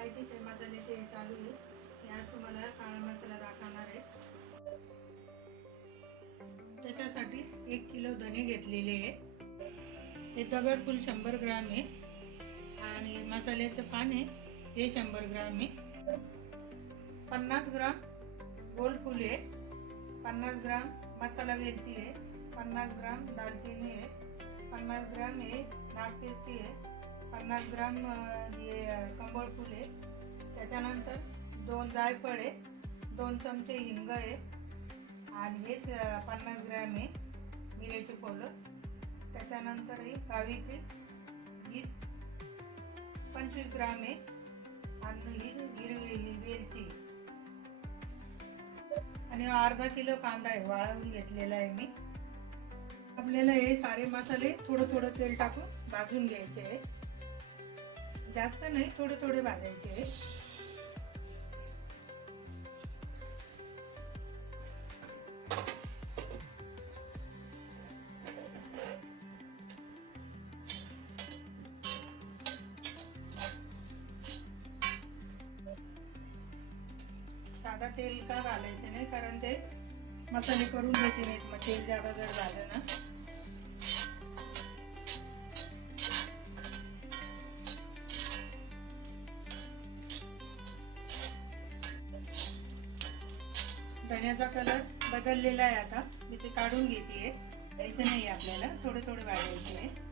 माहितीच आहे मसाल्याचे हे चालू आहे. यात तुम्हाला काळा मसाला दाखवणार आहे. त्याच्यासाठी 1 किलो धने घेतलेले आहे. हे दगडफूल 100 ग्राम आहे आणि मसाल्याचं पान आहे हे 100 ग्राम आहे. 50 ग्राम गोलफूल आहे, 50 ग्राम मसाला वेलची आहे, 50 ग्राम दालचिनी आहे, 50 ग्राम हे नागतेती आहे, 50 ग्राम हे कंबळ फूल आहे. त्याच्यानंतर 2 जायफळ आहे, 2 चमचे हिंग आहे आणि हे 50 ग्राम आहे मिऱ्याचे फुलं. त्याच्यानंतर ही काळीची ही 25 ग्राम आहे आणि ही हिरवी वेलची आणि अर्धा किलो कांदा आहे वाळवून घेतलेला आहे मी. आपल्याला हे सारे मसाले थोडं थोडं तेल टाकून भाजून घ्यायचे आहे. जास्त नाही, थोडे थोडे भाजायचे आहे. साधा तेल का घालायचं नाही, कारण ते मसाले करून घ्यायचे नाहीत, मग तेल जादा जर झालं ना. धण्याचा कलर बदललेला आहे, आता मी ते काढून घेते. द्यायचं नाही आपल्याला, थोडे थोडे भाजायचे आहे.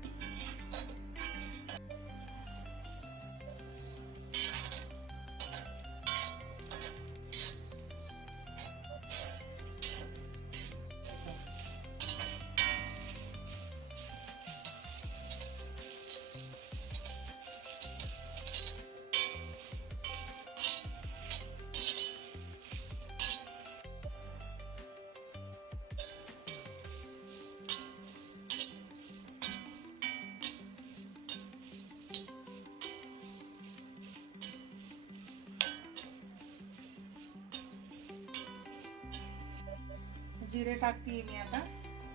जिरे टाकते मी आता.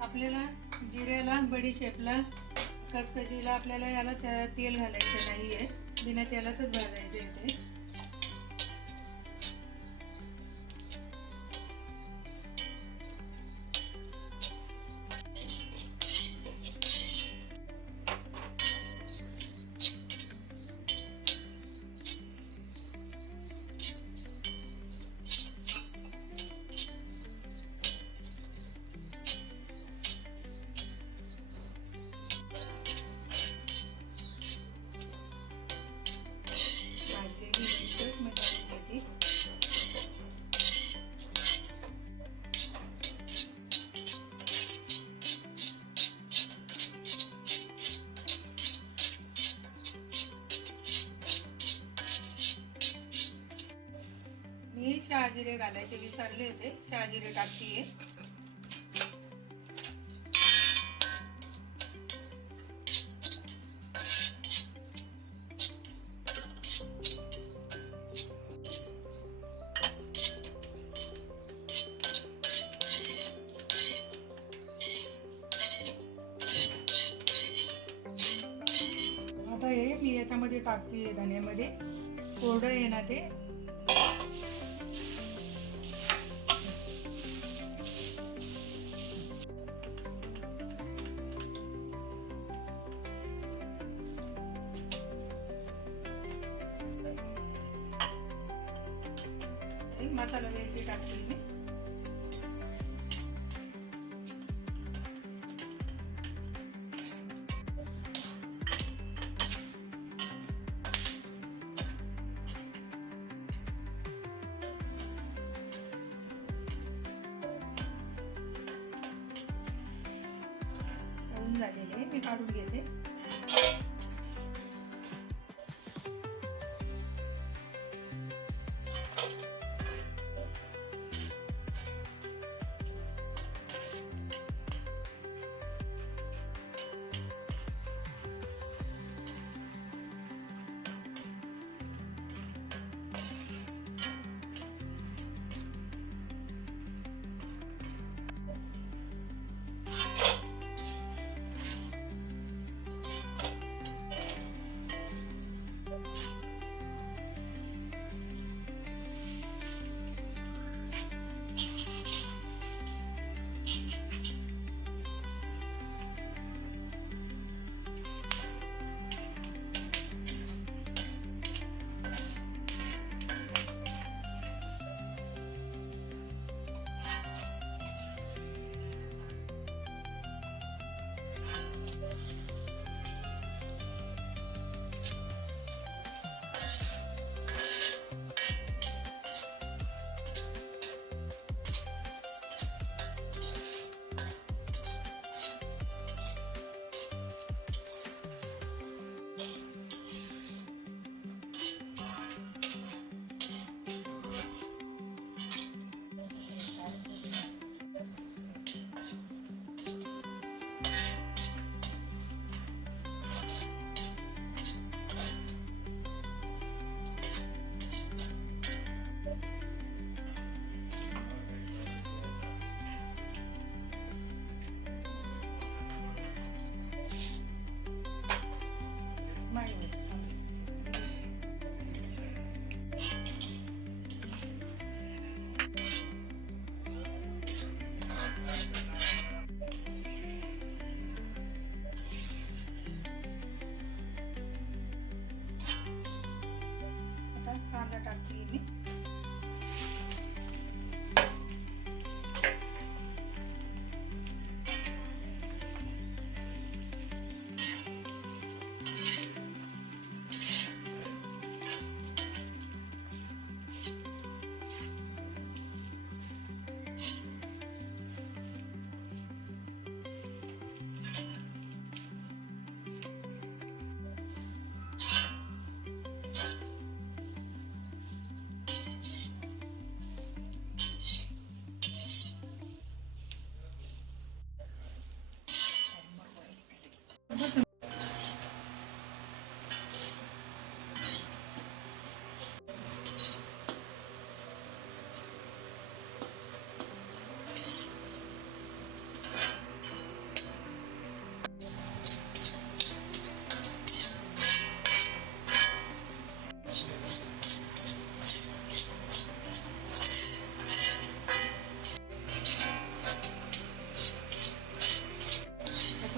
आपल्याला जिऱ्याला, बडीशेपला, खसखशीला आपल्याला याला तेल घालायचं नाही आहे, बिना तेलातच भाजायचं आहे ते. मी शहाजिरे घालायचे विसरले होते, शहाजिरे टाकते. आता हे मी याच्यामध्ये टाकते धण्यामध्ये. कोरडं आहे ना ते. मसाला वेलची टाकते मी. तळून झालेले मी काढून घेते.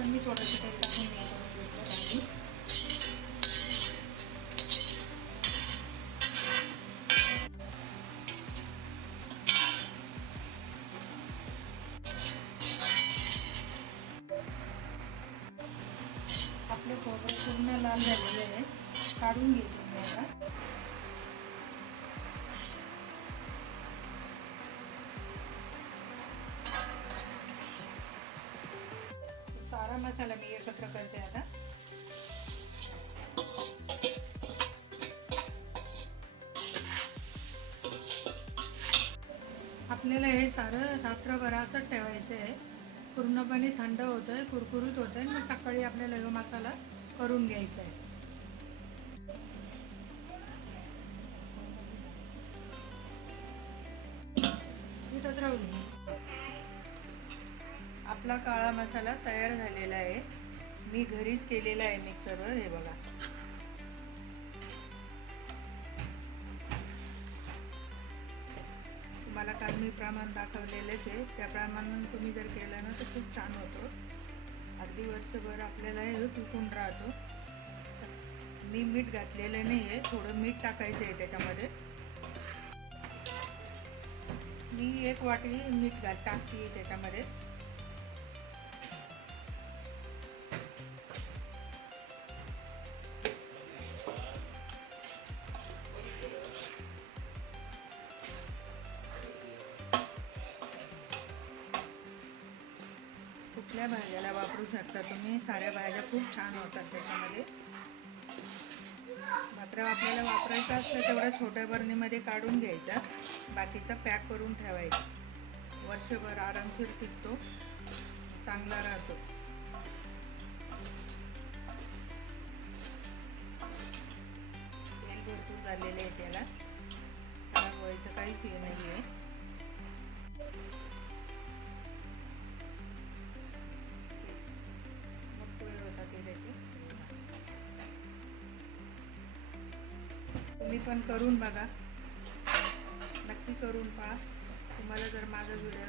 मी थोडंसं तेल टाकून घेतलं पाणी. आपले खोबरे पूर्ण लाल झालेले आहे, काढून घेतो मी आता. सारा मसाला मी एकत्र करते आता. आपल्याला हे सारं रात्रभर असंच ठेवायचं आहे. पूर्णपणे थंड होतं आहे, कुरकुरीत होतं आहे. मग सकाळी आपल्याला हा मसाला करून घ्यायचा आहे. इथंच राहू दे. आपला काळा मसाला तयार झालेला आहे. मी घरीच केलेला आहे मिक्सरवर. हे बघा, तुम्हाला काल मी प्रमाण दाखवलेलेच आहे. त्या प्रमाणाने तुम्ही जर केलं ना तर खूप छान होतं. अगदी वर्षभर आपल्याला हे टिकून राहतो. मी मीठ घातलेलं नाही आहे, थोडं मीठ टाकायचं आहे त्याच्यामध्ये. मी 1 वाटी मीठ टाकते त्याच्यामध्ये. कुठल्या भाज्याला वापरू शकता तुम्ही, साऱ्या भाज्या खूप छान होतात त्याच्यामध्ये. मात्र आपल्याला वापरायचं असलं तेवढं छोट्या बरणीमध्ये काढून घ्यायचा, बाकीचा पॅक करून ठेवायचा. वर्षभर आरामशीर टिकतो, चांगला राहतो. तेल भरपूर झालेले आहे, त्याला खराब व्हायचं काहीच हे नाही आहे. तुम्ही पण करून बघा, नक्की करून पहा. तुम्हाला जर माझा व्हिडिओ